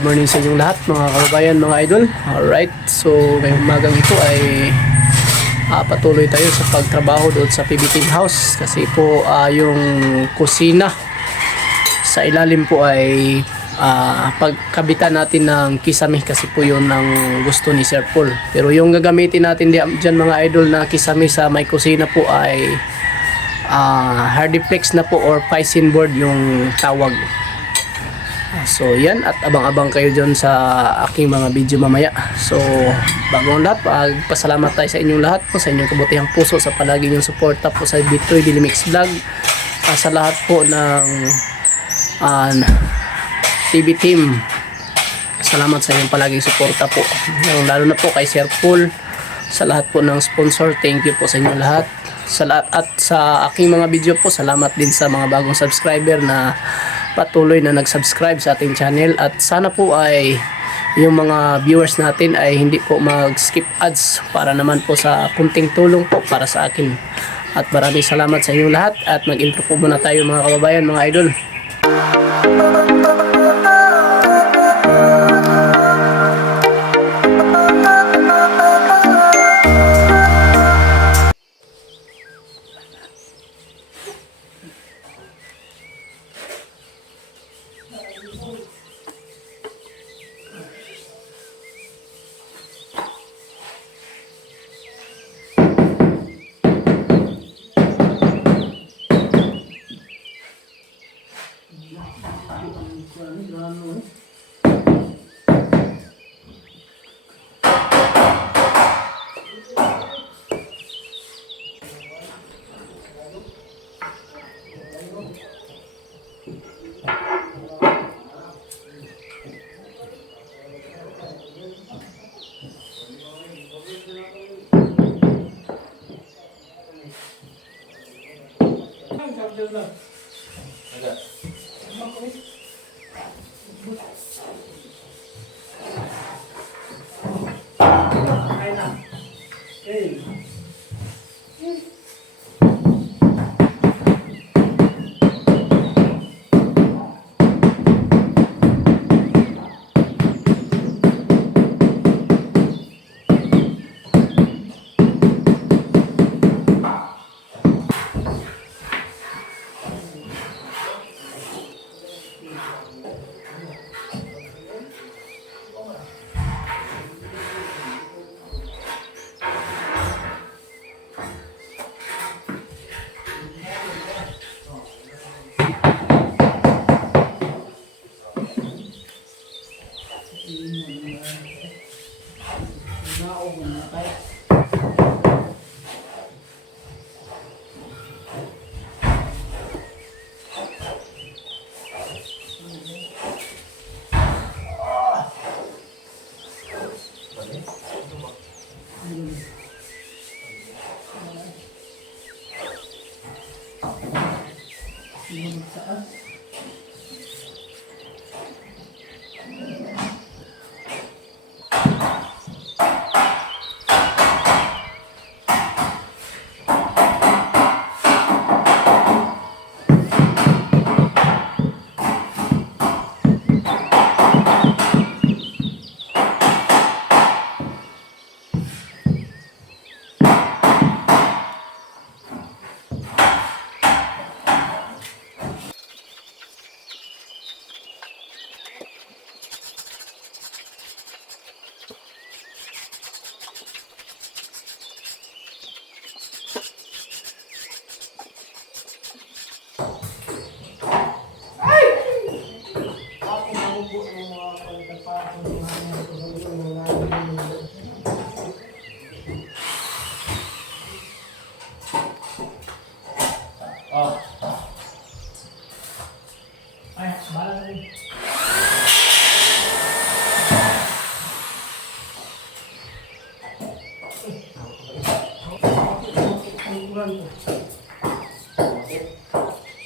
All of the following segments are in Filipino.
Good morning sa inyong lahat mga kababayan, mga idol. Alright, so ngayong umagang ito ay patuloy tayo sa pagtrabaho doon sa PB Team House. Kasi po yung kusina sa ilalim po ay pagkabitan natin ng kisame, kasi po yun ang gusto ni Sir Paul. Pero yung gagamitin natin dyan mga idol na kisame sa may kusina po ay hardiplex na po, or piscine board yung tawag. So yan, at abang-abang kayo dyan sa aking mga video mamaya. So bago ang lahat, pasalamat tayo sa inyong lahat po, sa inyong kabutihang puso, sa palagi nyong suporta po sa Bitoy Daily Mix Vlog, sa lahat po ng TV team. Salamat sa inyong palaging suporta po, lalo na po kay Sir Paul, sa lahat po ng sponsor. Thank you po sa inyong lahat, sa lahat. At sa aking mga video po, salamat din sa mga bagong subscriber na patuloy na nag-subscribe sa ating channel. At sana po ay yung mga viewers natin ay hindi po mag-skip ads, para naman po sa kunting tulong po para sa akin. At maraming salamat sa inyong lahat, at mag-intro po muna tayo mga kababayan, mga idol.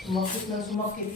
Sumakit na sumakit.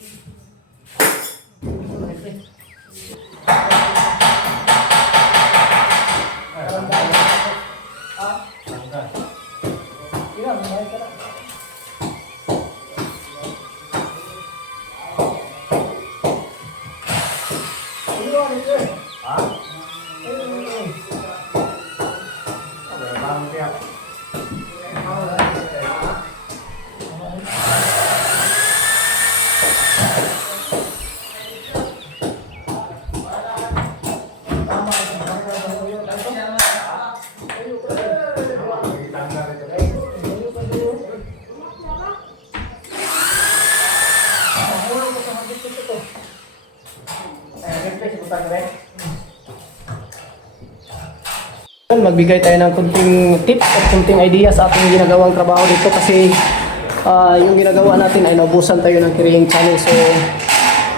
Magbigay tayo ng kunting tips at kunting idea sa ating ginagawang trabaho dito kasi yung ginagawa natin ay naubusan tayo ng carrying channel. So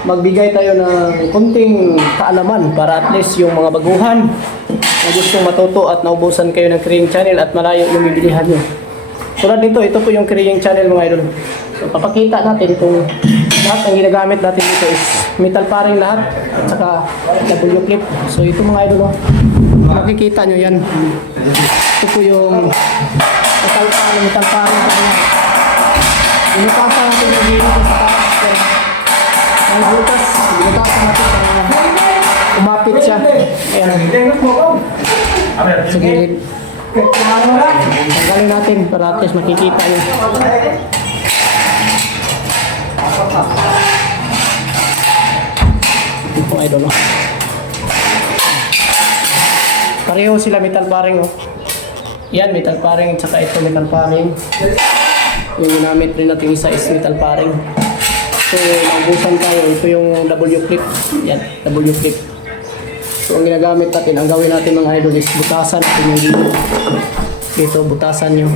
magbigay tayo ng kunting kaalaman para at least yung mga baguhan na gustong matuto at naubusan kayo ng carrying channel at malayo yung bibilihan nyo. Tulad nito, ito po yung carrying channel mga idol. So papakita natin kung lahat ng ginagamit natin dito is metal paring lahat at saka W clip. So ito mga idol, makikita nyo yan. Ito po yung metal paring pa yan. Binutasan natin yung gilid sa taas. Ang butas, binutasan natin para umapit siya. Ayan. Sa gilid. Tanggalin natin para at least makikita nyo. Ito po idol. Pareho sila metal paring. Yan, metal paring. Tsaka ito metal paring. Yung ginamit rin natin isa is metal paring. So, naubusan tayo. Ito yung W clip. Yan, W clip. So, ang ginagamit natin, ang gawin natin mga idol is butasan natin yung gilid. Ito, butasan nyo.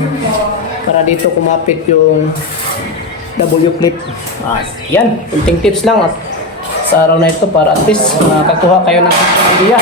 Para dito kumapit yung W clip. Yan, kunting tips lang at sa araw na ito para at least makakuha kayo ng idea.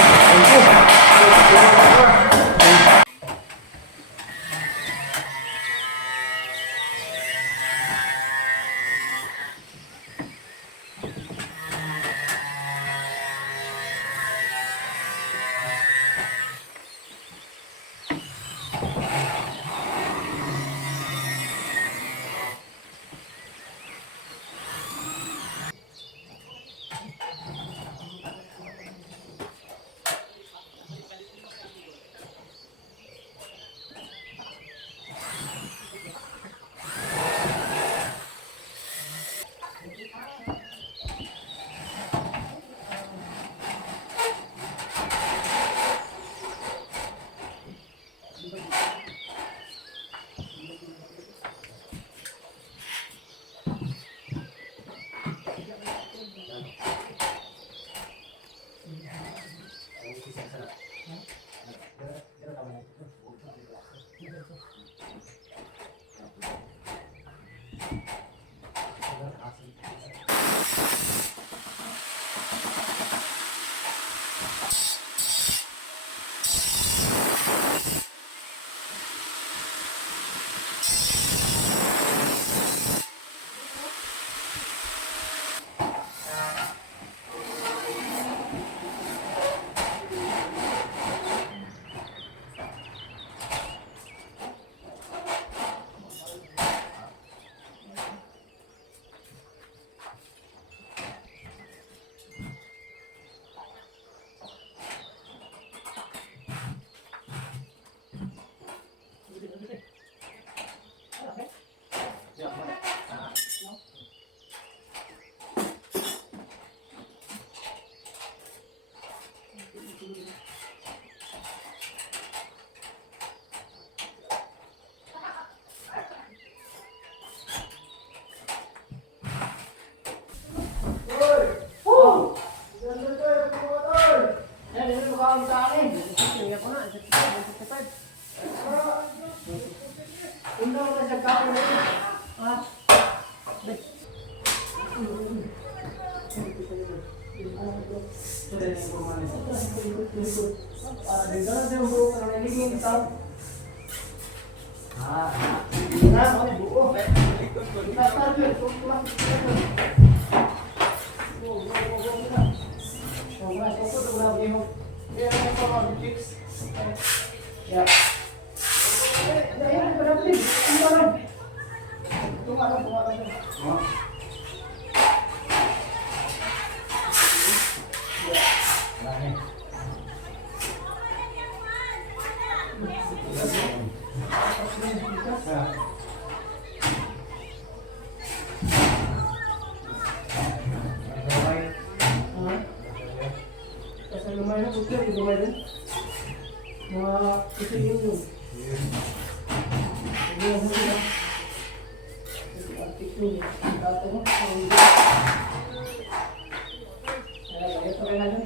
Thank you. Lumay na, puti. Lumay din. Mga ito yun. Ayan, ayan. Artik yun. Dato mo. Ayan, ito rin na yun.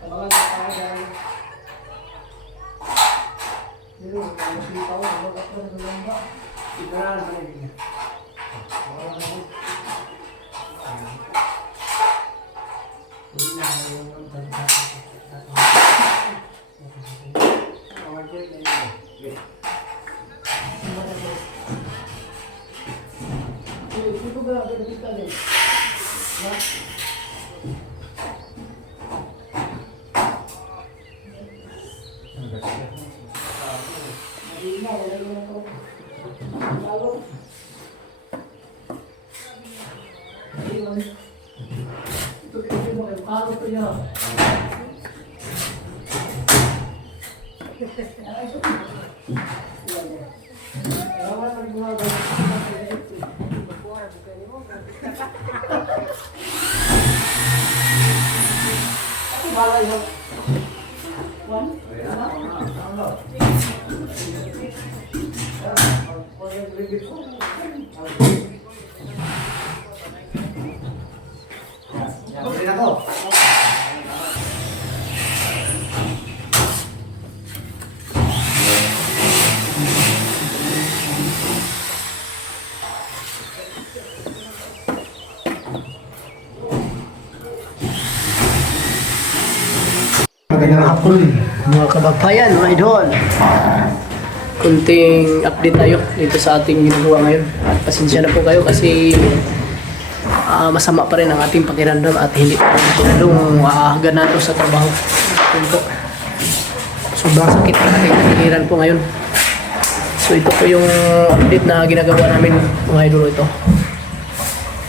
Tabangan sa kaya. Yun, mas lipaw. Ano ka pa sa lamba? Ibaran pa rin niya. Ito ba? Kita din. Magandang hapon mga kababayan, mga idol. Kunting update tayo dito sa ating ginagawa ngayon. At pasensya na po kayo kasi masama pa rin ang ating pakiramdam at hindi pa rin masyadong ganado sa trabaho. Yun po. Sobrang sakit na ating nakikiran po ngayon. So ito po yung update na ginagawa namin mga idol ito.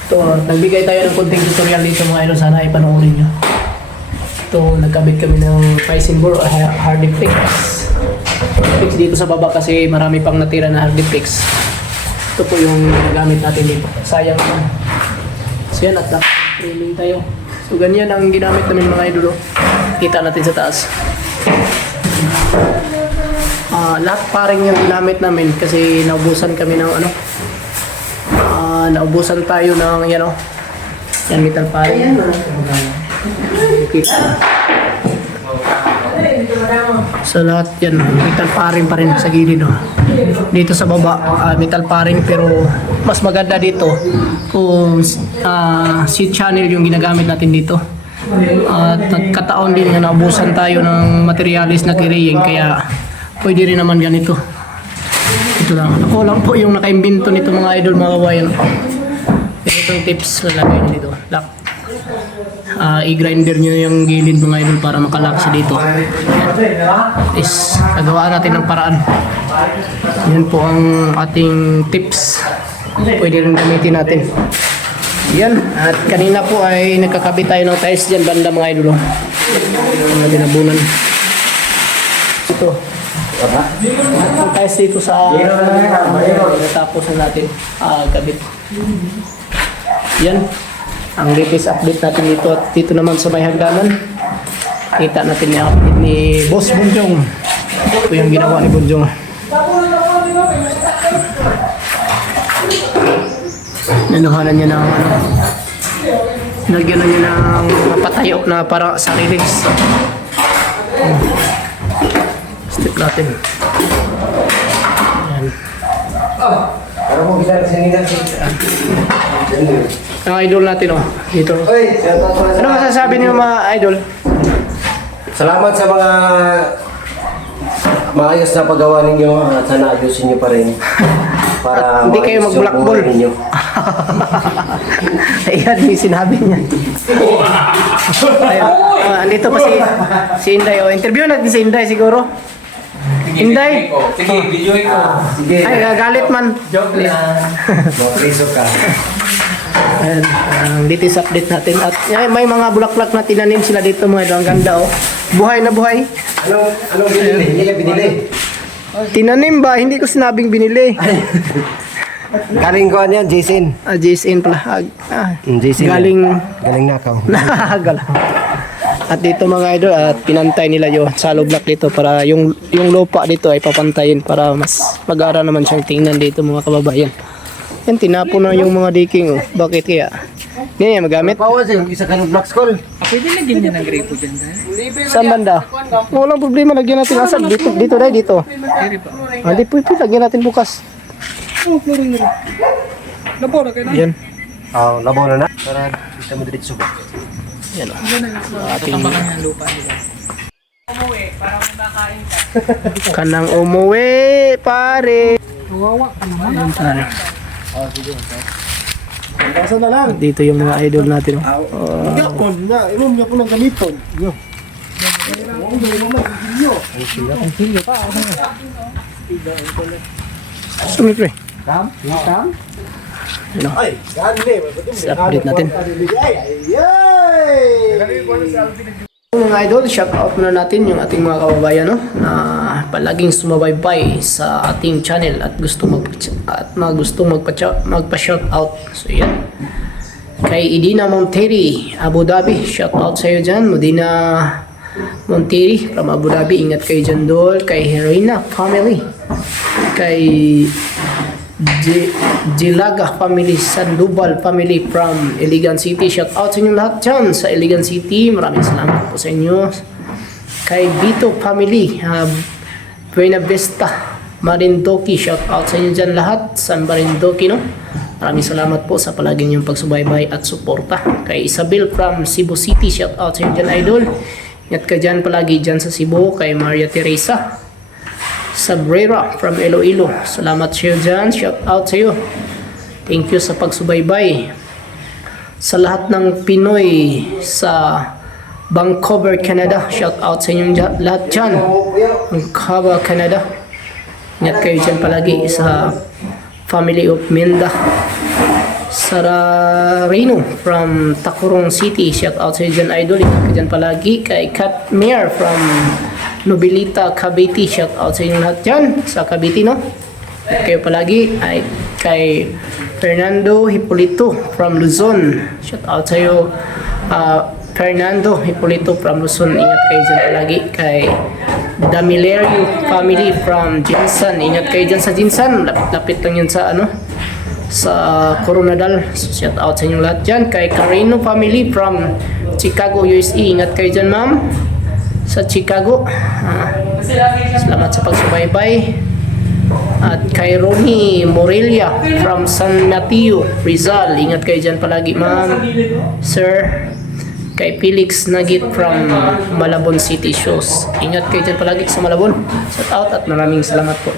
Ito, nagbigay tayo ng konting tutorial dito mga idol, sana ay panoorin nyo. Ito, nagkabit kami ng pricing board o hard fix. Fix dito sa baba kasi marami pang natira na hard fix. Ito po yung ginagamit natin dito. Sayang naman. So yan, at framing tayo. So ganyan ang ginamit namin mga idol. Kita natin sa taas. Lahat paring yung ginamit namin kasi naubusan kami ng naubusan tayo ng yan yan metal paring. So lahat yan, metal paring pa rin sa gilid. Dito sa baba, metal paring pero mas maganda dito kung seat channel yung ginagamit natin dito. At nagkataon din na naubusan tayo ng materialis na carrying kaya pwede rin naman ganito. Ito lang. Ako lang po yung nakaimbento nito mga idol, mga kawayan. Ito yung tips na lagay nyo dito. Lock. I-grinder nyo yung gilid mga idol para makalock siya dito. Is nagawaan natin ng paraan. Yan po ang ating tips. Pwede rin gamitin natin. Yan. At kanina po ay nagkakabit tayo ng tiles dyan banda mga idol. Ang dinabunan. Ito. Ang tiles dito sa natapos na natin kabit. Yan. Ang latest update natin dito at dito naman sa may hagdanan. Kita natin yung update ni Boss Bunjong. Ito yung ginawa ni Bunjong. Nanuhanan niya ng nagyan na niya ng patayo na para sa release. Step natin. Ayan. Pero mo bisa sini na. Ang idol natin dito. Oy, Ano masasabi niyo mga idol? salamat sa mga maayos na paggawa ninyo at sana ayusin niyo pa rin para Hindi kayo maayos yung mag-blackball. buhay ninyo. Ayan yung sinabi niya. Ayun. Andito pa si Inday. Interview natin si Inday siguro. Inday? Sige, videoin ko. Sige. Ay, gagalit man. Joke lang. Mag-riso ka. Ayan, ang latest update natin. At may mga bulaklak na tinanim sila dito mga idol. Ang ganda Buhay na buhay. Anong binili? Hindi ka binili. Tinanim ba? Hindi ko sinabing binili. Galing ko yan, Jason. JSN pala. Jason. Galing Galing nakaw. Nakagal. At dito mga idol, at pinantay nila yung shallow block dito para yung lupa dito ay papantayin para mas mag-ara naman siyang tingnan dito mga kababayan. Yan, tinapon na yung mga diking. Oh. Bakit kaya? Ganyan magamit. Pawas yung isa ka ng black skull. Pwede lagyan niya ng gripo dyan. Saan banda? Walang problema, lagyan natin asal. Dito dahil dito. Hindi po, lagyan natin bukas. Labaw na kayo na. Yan. Labaw na na. Para kita mo diretso ba? Yan o. Ating ng lupa nila. Kanang umuwi, pare. Kawawa ka naman. Yan, pare. Basta na lang. At dito yung mga idol natin. Yapon na. Imom niya po ng gamiton. Yo. Sumipre. Kam? Kam? Yan o. Ay, gani. Update natin. Ay, ay, ay. Mga idol, shout out na natin yung ating mga kababayan no, na palaging sumabaybay sa ating channel at gusto magpa-shout out. So yan. Kay Idina Monteri, Abu Dhabi, shout out sa iyo dyan. Medina Monteri from Abu Dhabi, ingat kayo dyan dol. Kay Herina family, kay Jilaga family, Sandoval family from Iligan City. Shout out sa inyo lahat dyan sa Iligan City. Maraming salamat po sa inyo. Kay Bito family, Buena Vista, Marindoki. Shout out sa inyo dyan lahat sa Marindoki, no? Maraming salamat po sa palagi niyong pagsubaybay at suporta. Kay Isabel from Cebu City. Shout out sa inyo dyan, idol. Ingat ka dyan palagi dyan sa Cebu. Kay Maria Teresa Sabrera from Iloilo. Salamat sa iyo dyan. Shout out sa iyo. Thank you sa pagsubaybay. Sa lahat ng Pinoy sa Vancouver, Canada. Shout out sa inyong lahat dyan. Vancouver, Canada. Ingat kayo dyan palagi sa family of Minda. Sara Reno from Tacorong City. Shout out sa iyo dyan, idol. Ingat ka dyan palagi. Kay Kat Mayer from Nobilita, Cavite. Shout out sa inyong lahat dyan sa Cavite, no? At kayo palagi ay kay Fernando Hipolito from Luzon. Shout out sa iyo, Fernando Hipolito from Luzon. Ingat kayo dyan palagi. Kay Damilerio family from Jinsan. Ingat kayo dyan sa Jinsan. Lapit lang yun sa sa Coronadal. So, shout out sa inyong lahat dyan. Kay Carino family from Chicago, USA. Ingat kayo dyan, ma'am, sa Chicago. Salamat sa pagsubaybay. At kay Ronnie Morelia from San Mateo, Rizal. Ingat kayo dyan palagi, ma'am, sir. Kay Felix Nagit from Malabon City Shows. Ingat kayo dyan palagi sa Malabon. Shout out at maraming salamat po.